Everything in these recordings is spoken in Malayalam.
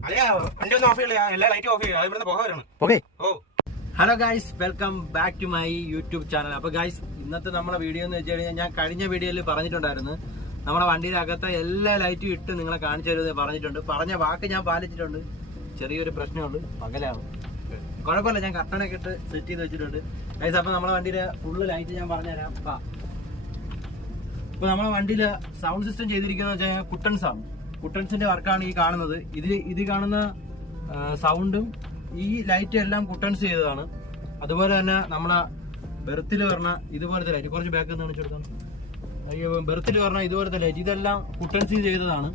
Hello guys welcome back to my YouTube channel അപ്പൊ ഗായ്സ് ഇന്നത്തെ നമ്മുടെ വീഡിയോ എന്ന് വെച്ച് കഴിഞ്ഞാൽ ഞാൻ കഴിഞ്ഞ വീഡിയോയിൽ പറഞ്ഞിട്ടുണ്ടായിരുന്നു. നമ്മുടെ വണ്ടിയുടെ അകത്ത എല്ലാ ലൈറ്റും ഇട്ട് നിങ്ങളെ കാണിച്ചു തരുമെന്ന് പറഞ്ഞിട്ടുണ്ട്. പറഞ്ഞ വാക്ക് ഞാൻ പാലിച്ചിട്ടുണ്ട്. ചെറിയൊരു പ്രശ്നമുണ്ട് പകലാണ്. കുഴപ്പമില്ല. ഞാൻ കട്ടണൊക്കെ ഇട്ട് സെറ്റ് ചെയ്ത് വെച്ചിട്ടുണ്ട്. ഗൈസ് അപ്പൊ നമ്മുടെ വണ്ടിയുടെ ഫുള്ള് ലൈറ്റ് ഞാൻ പറഞ്ഞുതരാം. അപ്പൊ ഇപ്പൊ നമ്മുടെ വണ്ടിയിലെ സൗണ്ട് സിസ്റ്റം ചെയ്തിരിക്കുന്നത് വെച്ചാൽ കുട്ടൺസ് ആണ് കുട്ടൺസിന്റെ വർക്കാണ് ഈ കാണുന്നത്. ഇതിൽ ഇത് കാണുന്ന സൗണ്ടും ഈ ലൈറ്റും എല്ലാം കുട്ടൻസ് ചെയ്തതാണ്. അതുപോലെ തന്നെ നമ്മളെ ബെർത്തിൽ പറഞ്ഞ ഇതുപോലത്തെ ലൈറ്റ് കുറച്ച് ബാക്ക് നിന്ന് കാണിച്ചെടുക്കാം അയ്യോ ബെർത്തിൽ പറഞ്ഞ ഇതുപോലത്തെ ലൈറ്റ് ഇതെല്ലാം കുട്ടൻസ് ചെയ്തതാണ്.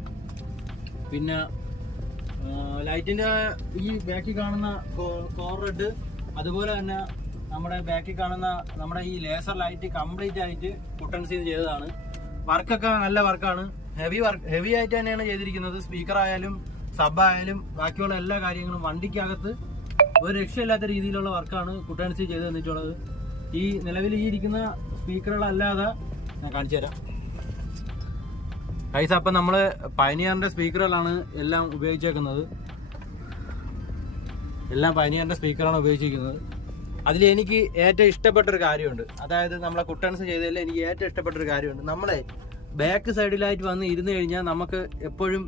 പിന്നെ ലൈറ്റിന്റെ ഈ ബാക്കിൽ കാണുന്ന കോർ റെഡ് അതുപോലെ തന്നെ നമ്മുടെ ബാക്കിൽ കാണുന്ന നമ്മുടെ ഈ ലേസർ ലൈറ്റ് കംപ്ലീറ്റ് ആയിട്ട് കുട്ടൻസ് ചെയ്തതാണ്. വർക്കൊക്കെ നല്ല വർക്കാണ് ഹെവി വർക്ക് ഹെവി ആയിട്ട് തന്നെയാണ് ചെയ്തിരിക്കുന്നത്. സ്പീക്കർ ആയാലും സബ് ആയാലും ബാക്കിയുള്ള എല്ലാ കാര്യങ്ങളും വണ്ടിക്കകത്ത് ഒരു രക്ഷയില്ലാത്ത രീതിയിലുള്ള വർക്കാണ് കുട്ടൻസി ചെയ്തു തന്നിട്ടുള്ളത്. ഈ നിലവിൽ ഈ ഇരിക്കുന്ന സ്പീക്കറുകളല്ലാതെ ഞാൻ കാണിച്ചു തരാം. കൈസ് അപ്പം നമ്മൾ പൈനിയറിന്റെ സ്പീക്കറുകളാണ് എല്ലാം ഉപയോഗിച്ചേക്കുന്നത്. എല്ലാം പൈനിയറിന്റെ സ്പീക്കറാണ് ഉപയോഗിച്ചിരിക്കുന്നത്. അതിൽ എനിക്ക് ഏറ്റവും ഇഷ്ടപ്പെട്ട ഒരു കാര്യമുണ്ട്. അതായത് നമ്മളെ കുട്ടൻസ് ചെയ്തതിൽ എനിക്ക് ഏറ്റവും ഇഷ്ടപ്പെട്ട ഒരു കാര്യമുണ്ട്. നമ്മളെ ബാക്ക് സൈഡിലായിട്ട് വന്ന് ഇരുന്ന് കഴിഞ്ഞാൽ നമുക്ക് എപ്പോഴും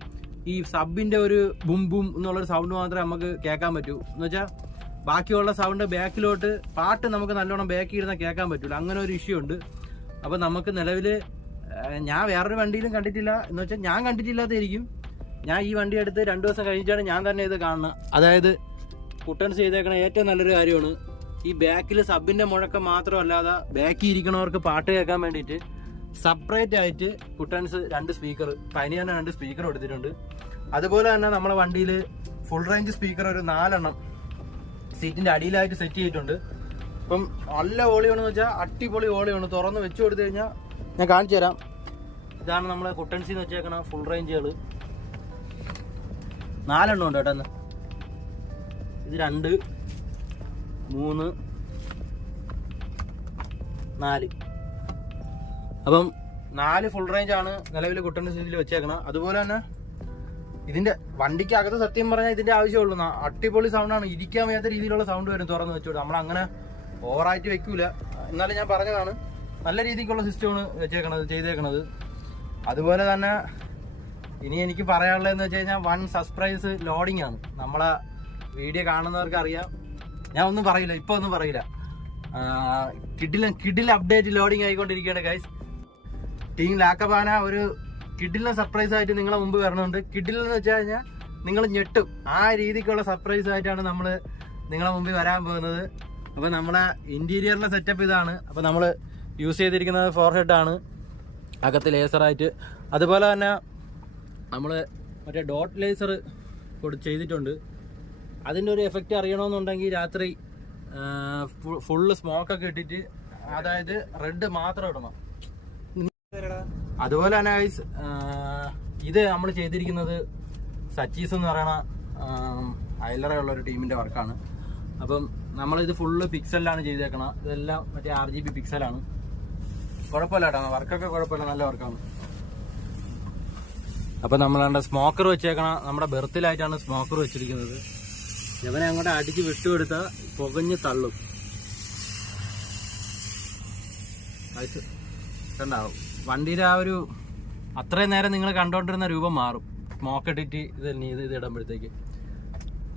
ഈ സബിന്റെ ഒരു ബും ബും എന്നുള്ളൊരു സൗണ്ട് മാത്രമേ നമുക്ക് കേൾക്കാൻ പറ്റൂ. എന്ന് വെച്ചാൽ ബാക്കിയുള്ള സൗണ്ട് ബാക്കിലോട്ട് പാട്ട് നമുക്ക് നല്ലോണം ബാക്കിൽ ഇരുന്നാൽ കേൾക്കാൻ പറ്റൂല. അങ്ങനെ ഒരു ഇഷ്യൂ ഉണ്ട്. അപ്പോൾ നമുക്ക് നിലവിൽ ഞാൻ വേറൊരു വണ്ടിയിലും കണ്ടിട്ടില്ല. എന്ന് വെച്ചാൽ ഞാൻ കണ്ടിട്ടില്ലാത്തായിരിക്കും ഞാൻ ഈ വണ്ടി എടുത്ത് രണ്ട് ദിവസം കഴിഞ്ഞിട്ടാണ് ഞാൻ തന്നെ ഇത് കാണുന്നത്. അതായത് കുട്ടൻസ് ചെയ്തേക്കണ ഏറ്റവും നല്ലൊരു കാര്യമാണ് ഈ ബാക്കിൽ സബിന്റെ മുഴക്കം മാത്രമല്ലാതെ ബാക്കി ഇരിക്കണവർക്ക് പാട്ട് കേൾക്കാൻ വേണ്ടിയിട്ട് സെപ്പറേറ്റ് ആയിട്ട് കുട്ടൻസ് രണ്ട് സ്പീക്കർ പനിയാണ് രണ്ട് സ്പീക്കർ എടുത്തിട്ടുണ്ട് അതുപോലെ തന്നെ നമ്മുടെ വണ്ടിയിൽ ഫുൾ റേഞ്ച് സ്പീക്കർ ഒരു നാലെണ്ണം സീറ്റിന്റെ അടിയിലായിട്ട് സെറ്റ് ചെയ്തിട്ടുണ്ട്. ഇപ്പം നല്ല ഓളിയാണെന്ന് വെച്ചാൽ അടിപൊളി ഓളിയാണ് തുറന്ന് വെച്ചു കൊടുത്തു കഴിഞ്ഞാൽ ഞാൻ കാണിച്ചു തരാം. ഇതാണ് നമ്മളെ കുട്ടൻസി എന്ന് വെച്ചേക്കണ ഫുൾ റേഞ്ചുകൾ നാലെണ്ണം ഉണ്ട് കേട്ടോ ഇത് രണ്ട് മൂന്ന് നാല്. അപ്പം നാല് ഫുൾ റേഞ്ച് ആണ് നിലവിൽ കുട്ടന്റെ ഇതിൽ വെച്ചേക്കണം അതുപോലെ തന്നെ ഇതിന്റെ വണ്ടിക്ക് അകത്ത് സത്യം പറഞ്ഞാൽ ഇതിന്റെ ആവശ്യമുള്ളൂ. അടിപൊളി സൗണ്ടാണ് ഇരിക്കാൻ വയ്യാത്ത രീതിയിലുള്ള സൗണ്ട് വരും തുറന്ന് വെച്ചോട്. നമ്മൾ അങ്ങനെ ഓവറായിട്ട് വെക്കൂല. എന്നാലും ഞാൻ പറഞ്ഞതാണ്. നല്ല രീതിക്കുള്ള സിസ്റ്റമാണ് വെച്ചേക്കണത് ചെയ്തേക്കണത്. അതുപോലെ തന്നെ ഇനി എനിക്ക് പറയാനുള്ളതെന്ന് വെച്ച് കഴിഞ്ഞാൽ വൺ സർപ്രൈസ് ലോഡിംഗ് ആണ്. നമ്മളെ വീഡിയോ കാണുന്നവർക്ക് അറിയാം. ഞാൻ ഒന്നും പറയില്ല. ഇപ്പൊ ഒന്നും പറയില്ല. കിഡിൽ കിഡിൽ അപ്ഡേറ്റ് ലോഡിംഗ് ആയിക്കൊണ്ടിരിക്കുകയാണ് ഗൈസ് ടീം ലാക്കബാന ഒരു കിഡിലിന് സർപ്രൈസ് ആയിട്ട് നിങ്ങളെ മുമ്പ് വരണുണ്ട്. കിഡിൽ എന്ന് വെച്ച് കഴിഞ്ഞാൽ നിങ്ങൾ ഞെട്ടും. ആ രീതിക്കുള്ള സർപ്രൈസ് ആയിട്ടാണ് നമ്മൾ നിങ്ങളെ മുമ്പിൽ വരാൻ പോകുന്നത്. അപ്പോൾ നമ്മളെ ഇന്റീരിയറിന്റെ സെറ്റപ്പ് ഇതാണ്. അപ്പോൾ നമ്മൾ യൂസ് ചെയ്തിരിക്കുന്നത് ഫോർ ഹെഡാണ് അകത്ത് ലേസറായിട്ട് അതുപോലെ തന്നെ നമ്മൾ മറ്റേ ഡോട്ട് ലേസർ ചെയ്തിട്ടുണ്ട്. അതിന്റെ ഒരു എഫക്റ്റ് അറിയണമെന്നുണ്ടെങ്കിൽ രാത്രി ഫുള്ള് സ്മോക്കൊക്കെ ഇട്ടിട്ട് അതായത് റെഡ് മാത്രം ഇടണം. അതുപോലെ തന്നെ ഇത് നമ്മൾ ചെയ്തിരിക്കുന്നത് സച്ചീസ് എന്ന് പറയുന്ന അയലറയുള്ള ഒരു ടീമിന്റെ വർക്കാണ് അപ്പം നമ്മളിത് ഫുള്ള് പിക്സലിലാണ് ചെയ്തേക്കണം. ഇതെല്ലാം മറ്റേ ആർ ജി ബി പിക്സലാണ് കുഴപ്പമില്ല കേട്ടോ. വർക്കൊക്കെ കുഴപ്പമില്ല. നല്ല വർക്കാണ് അപ്പം നമ്മളാണ്ട് സ്മോക്കർ വെച്ചേക്കണ. നമ്മുടെ ബെർത്തിലായിട്ടാണ് സ്മോക്കർ വെച്ചിരിക്കുന്നത്. ഇവനെ അങ്ങോട്ട് അടിച്ച് വിട്ടുകൊടുത്ത പുകഞ്ഞ് തള്ളും. കണ്ടാവും വണ്ടിയുടെ ആ ഒരു അത്രയും നേരം നിങ്ങൾ കണ്ടുകൊണ്ടിരുന്ന രൂപം മാറും. സ്മോക്ക് ഇത് ഇത് ഇത് ഇടുമ്പോഴത്തേക്ക്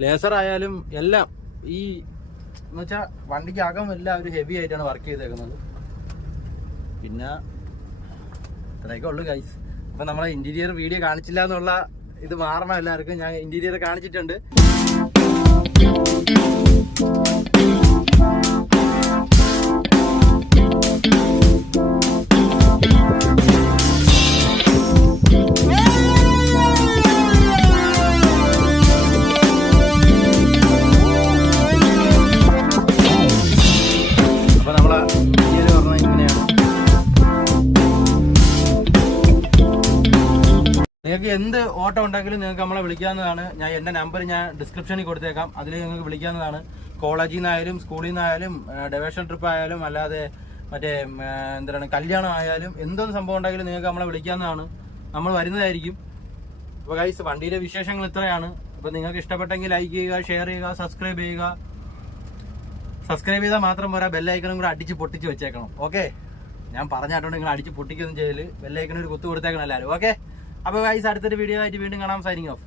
ലേസർ ആയാലും എല്ലാം ഈ എന്ന് വെച്ചാൽ വണ്ടിക്ക് അകം എല്ലാം ഒരു ഹെവി ആയിട്ടാണ് വർക്ക് ചെയ്തേക്കുന്നത്. പിന്നെ ഇത്രയൊക്കെ ഉള്ളു ഗൈസ് അപ്പം നമ്മളെ ഇന്റീരിയർ വീഡിയോ കാണിച്ചില്ല എന്നുള്ള ഇത് മാറണം എല്ലാവർക്കും. ഞാൻ ഇന്റീരിയർ കാണിച്ചിട്ടുണ്ട്. നിങ്ങൾക്ക് എന്ത് ഓട്ടം ഉണ്ടെങ്കിലും നിങ്ങൾക്ക് നമ്മളെ വിളിക്കാവുന്നതാണ്. ഞാൻ എന്റെ നമ്പർ ഞാൻ ഡിസ്ക്രിപ്ഷനിൽ കൊടുത്തേക്കാം. അതിൽ നിങ്ങൾക്ക് വിളിക്കാവുന്നതാണ്. കോളേജിൽ നിന്നായാലും സ്കൂളിൽ നിന്നായാലും ഡെവേഷൻ ട്രിപ്പ് ആയാലും അല്ലാതെ മറ്റേ എന്താണ് കല്യാണം ആയാലും എന്തൊന്നും സംഭവം ഉണ്ടെങ്കിലും നിങ്ങൾക്ക് നമ്മളെ വിളിക്കാവുന്നതാണ്. നമ്മൾ വരുന്നതായിരിക്കും. അപ്പോൾ ഗൈസ് വണ്ടിയിലെ വിശേഷങ്ങൾ ഇത്രയാണ്. അപ്പൊ നിങ്ങൾക്ക് ഇഷ്ടപ്പെട്ടെങ്കിൽ ലൈക്ക് ചെയ്യുക ഷെയർ ചെയ്യുക സബ്സ്ക്രൈബ് ചെയ്യുക. സബ്സ്ക്രൈബ് ചെയ്താൽ മാത്രം പോരാ ബെല്ലൈക്കണും കൂടെ അടിച്ച് പൊട്ടിച്ച് വെച്ചേക്കണം. ഓക്കെ ഞാൻ പറഞ്ഞാട്ടുണ്ട് നിങ്ങൾ അടിച്ച് പൊട്ടിക്കൊന്നും ചെയ്യൽ. ബെല്ലൈക്കണ ഒരു കുത്തു കൊടുത്തേക്കണം എല്ലാവരും ഓക്കെ അപ്പൊ ഗൈസ് അടുത്തൊരു വീഡിയോ ആയിട്ട് വീണ്ടും കാണാം. Signing off